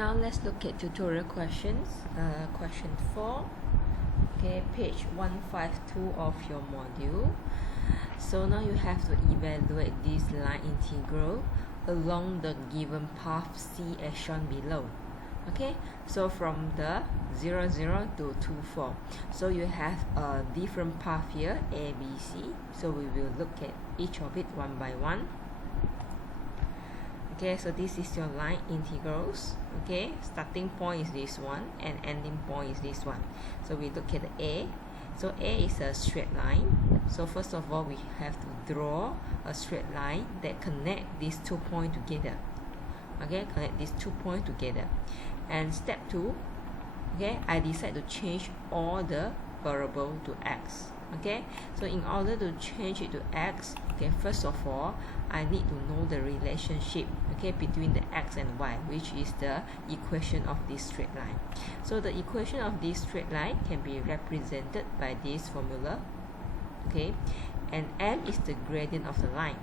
Now let's look at tutorial questions. Question 4, okay, page 152 of your module. So now you have to evaluate this line integral along the given path C as shown below. Okay, so from the 0, 0 to 2, 4. So you have a different path here, A, B, C. So we will look at each of it one by one. Okay, so this is your line integrals. Okay, starting point is this one and ending point is this one. So we look at the A. So A is a straight line. So first of all, we have to draw a straight line that connect these 2 points together. Okay, connect these 2 points together. And step 2, okay, I decide to change all the variable to x. Okay, so in order to change it to x, okay, first of all, I need to know the relationship, okay, between the x and y, which is the equation of this straight line. So the equation of this straight line can be represented by this formula, okay, and m is the gradient of the line.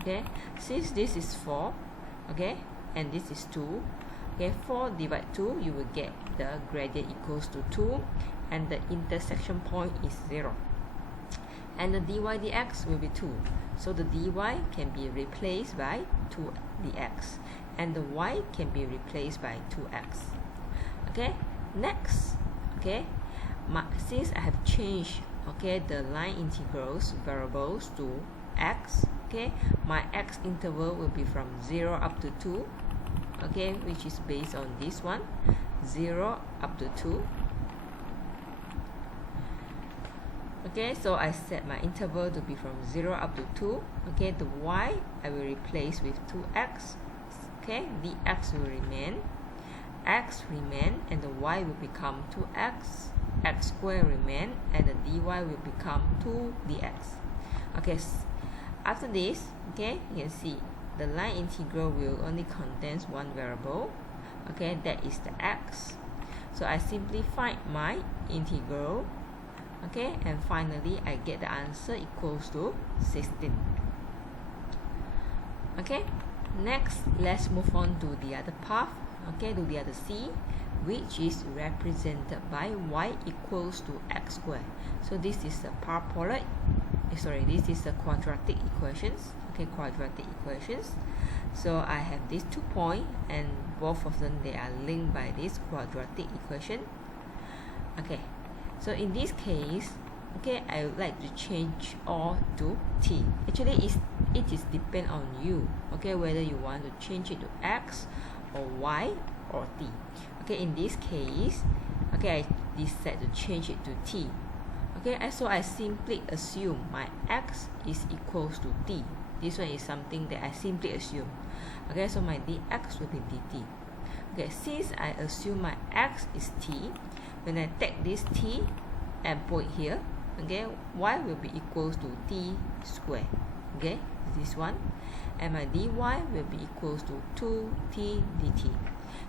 Okay, since this is 4, okay, and this is 2, okay, 4 divided 2, you will get the gradient equals to 2, and the intersection point is 0. And the dy dx will be 2. So the dy can be replaced by 2 dx, and the y can be replaced by 2x. Okay, next, okay, since I have changed, okay, the line integrals variables to x, okay, my x interval will be from 0 up to 2, okay, which is based on this one, 0 up to 2. Okay, so I set my interval to be from 0 up to 2. Okay, the y I will replace with 2x. Okay, the x will remain, x remain, and the y will become 2x, x squared remain, and the dy will become 2 dx. Okay, after this, okay, you can see the line integral will only contain one variable. Okay, that is the x. So I simply find my integral. Okay, and finally I get the answer equals to 16. Okay, next let's move on to the other path, okay, to the other C, which is represented by y equals to x squared. So this is a parabola, this is a quadratic equations. Okay, quadratic equations. So I have these 2 points, and both of them, they are linked by this quadratic equation. Okay, so in this case, okay, I would like to change all to t. Actually, it is depend on you, okay, whether you want to change it to x or y or t. Okay, in this case, okay, I decide to change it to t. Okay, so I simply assume my x is equals to t. This one is something that I simply assume. Okay, so my dx will be dt. Okay, since I assume my x is t, when I take this t and put here, okay, y will be equals to t squared. Okay, this one, and my dy will be equals to 2t dt.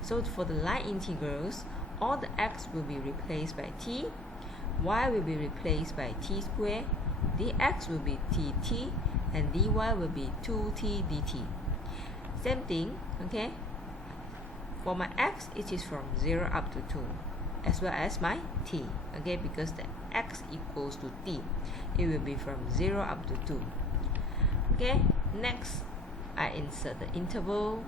So for the line integrals, all the x will be replaced by t, y will be replaced by t squared, dx will be dt, and dy will be 2t dt. Same thing, okay, for my x, it is from 0 up to 2, as well as my t, okay, because the x equals to t, it will be from 0 up to 2. Okay, next I insert the interval,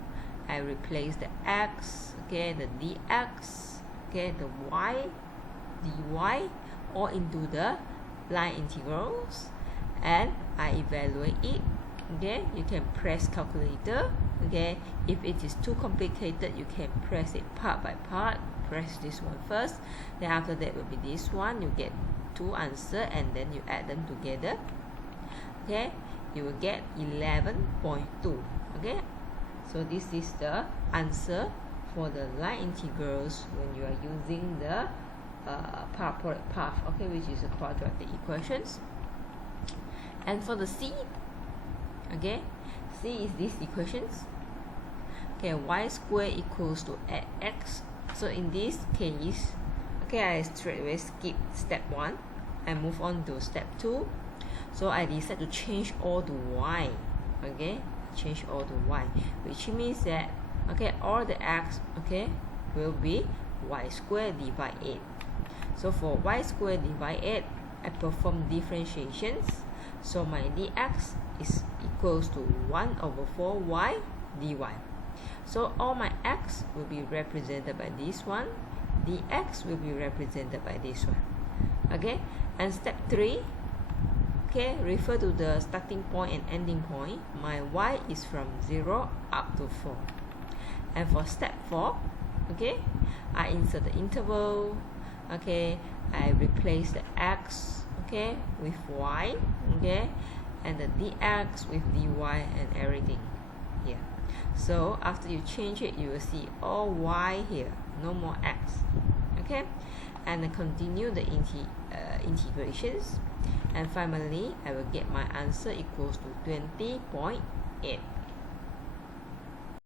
I replace the x, okay, the dx, okay, the y, dy, all into the line integrals, and I evaluate it. Okay, you can press calculator. Okay, if it is too complicated, you can press it part by part. Press this one first, then after that will be this one. You get 2 answers, and then you add them together. Okay, you will get 11.2. Okay, so this is the answer for the line integrals when you are using the parabolic path, okay, which is a quadratic equations. And for the C, okay, C is these equations. Okay, y squared equals to x. So in this case, okay, I straight away skip step 1 and move on to step 2. So I decide to change all to y. Okay, change all to y, which means that okay, all the x, okay, will be y squared divided 8. So for y squared divided 8, I perform differentiations. So my dx is equals to 1 over 4y dy. So all my x will be represented by this one, dx will be represented by this one. Okay, and step 3, okay, refer to the starting point and ending point. My y is from 0 up to 4. And for step 4, okay, I insert the interval, okay, I replace the x, okay, with y, okay, and the dx with dy and everything here. So after you change it, you will see all y here, no more x, okay, and I continue the integrations, and finally I will get my answer equals to 20.8.